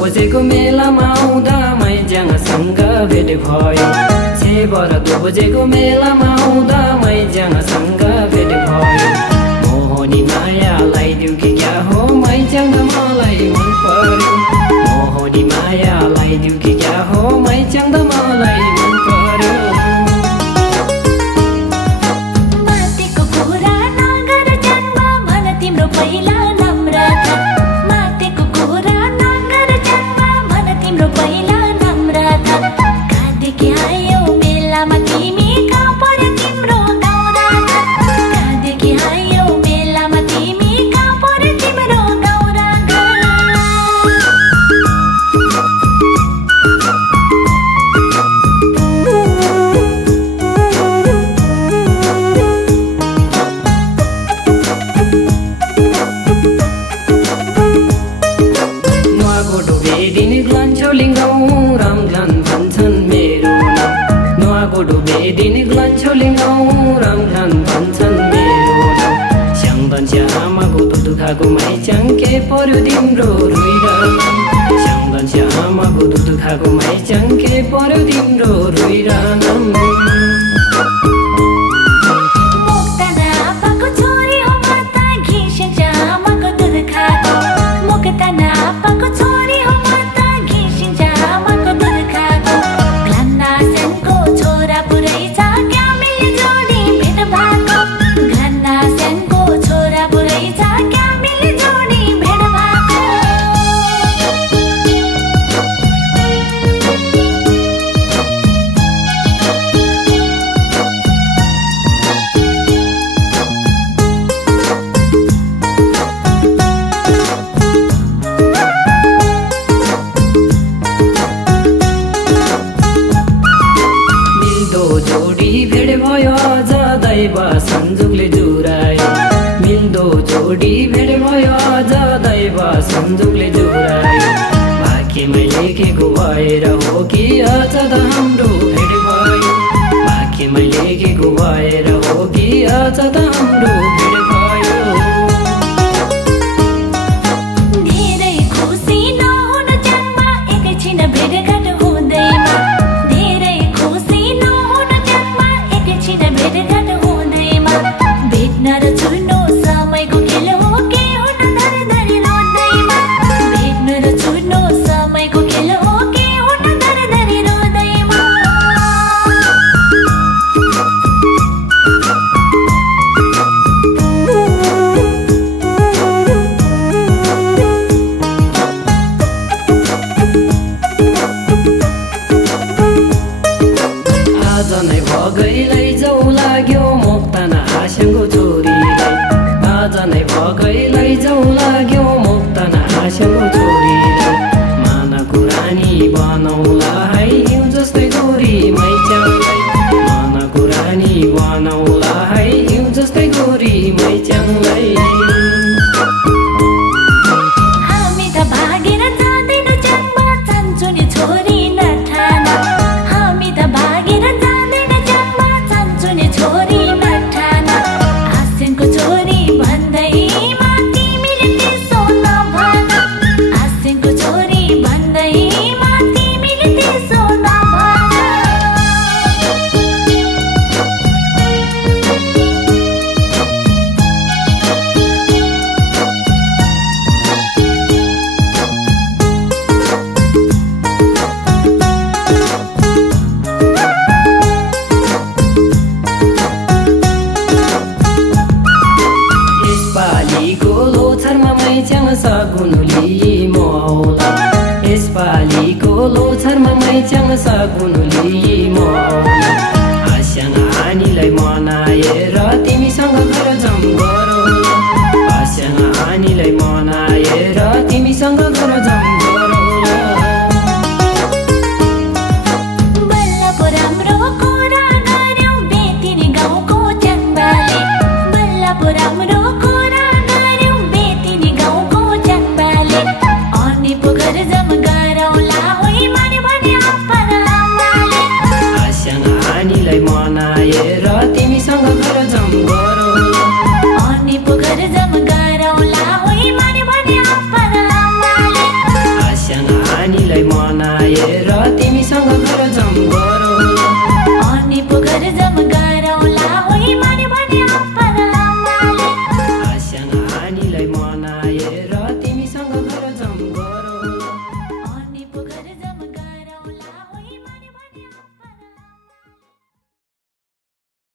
बजेको मेलामा आउँदा मैज्याङसँग भेट भयो। 6 बर 2 बजेको मेलामा आउँदा मैज्याङसँग भेट भयो। मोहनी मायालाई दिउ कि क्या हो मैज्याङ मलाई मन पर्यो। मोहनी मायालाई दिउ कि क्या हो मैज्याङ मलाई मन पर्यो। माथिको कुरा नगर जन्म भन तिम्रो पहिला नम्र था। माथिको कुरा नगर जन्म भन तिम्रो पहिला नम्र था। कहाँदेखि आयो मेलामा तिमी कहाँ पर्यो तिम्रो गाउँ रागा। कहाँदेखि आयो मेलामा तिमी कहाँ पर्यो तिम्रो गाउँ रागा। नुवाकोटो भेदिन ग्लान्छौलिङ गाउँ रामग्लान भन्छन् मेरो नाम। नुवाकोटो भेदिन ग्लान्छौलिङ गाउँ रामग्लान भन्छन् मेरो नाम। स्याङदन आमाको दुध खाएको मैच्याङ के पर्यो तिम्रो रुइरहन। स्याङदन आमाको दुध खाएको मैच्याङ के पर्यो तिम्रो रुइरहन। मोक्ताना आपाको छोरी हो म त घिसेछ आमाको दुध खाएको। मोक्ताना आपाको छोरी हो म त घिसिन्छ आमाको दुध खाएको। घन्ना सेनको छोरा पुरै छ क्या मिल्ने जोडी भेट भएको। घन्ना सेनको छोरा पुरै छ क्या मिल्ने जोडी भेट भएको। मिल्दो जोडी भेट भयो आज दैव संजोगले जुरायो। मिल्दो जोडी भेट भयो आज दैव संजोगले जुरायो। भाग्यमै लेखेको भएर हो कि आज त हाम्रो भेट भयो। भाग्यमै लेखेको भएर हो कि आज त हाम्रो भेट भयो। धेरै खुसी नहुनु जन्म एकैछिन भेटघाट हुँदैमा। धेरै खुसी नहुनु जन्म एकैछिन भेटघाट हुँदैमा। भेट्न र छुट्नु समयको खेल हो के हुन धरधरी रोँदैमा। भेट्नु र छुट्नु समयको खेल हो के हुन धरधरी रोँदैमा। आज नै भगैलै जाउ लाग्यो मोक्ताना आशाको छोरीलाई। आज नै भगैलै जाउ लाग्यो मोक्ताना आशाको छोरीलाई। मानको रानी बनाउला है हिउँ जस्तै गोरी मैच्याङलाई। मानको रानी बनाउला है हिउँ जस्तै गोरी मैच्याङलाई। हामी त भागेर जाँदैनौँ जन्म चाहन्छु नि छोरी नठान। हामी त भागेर जाँदैनौँ जन्म चाहन्छु नि छोरी नठान। आसिनको छोरी भन्दैमा तिमीले त्यसो नभन। आसिनको छोरी भन्दैमा तिमीले त्यसो नभन। यसपालिको लोछारमा मैच्याङ सगुनुली म आउला। यसपालिको लोछारमा मैच्याङ सगुनुली म आउला। आस्याङ हानीलाई मनाएर तिमीसँग घर जाउँ गरौला। आस्याङ हानीलाई मनाएर तिमीसँग घर जाउँ गरौला। बल्ल पो राम्रो कुरा गर्यौ बेतिनी गाउँको चन्दाले। बल्ल पो राम्रो कुरा गर्यौ बेतिनी गाउँको चन्दाले। अनि पो घर जम गरौला होइ माने भने आप्पा र आमाले। आस्याङ हानीलाई मनाएर तिमीसँग घर जाउँ गरौला। अनि पो घर जम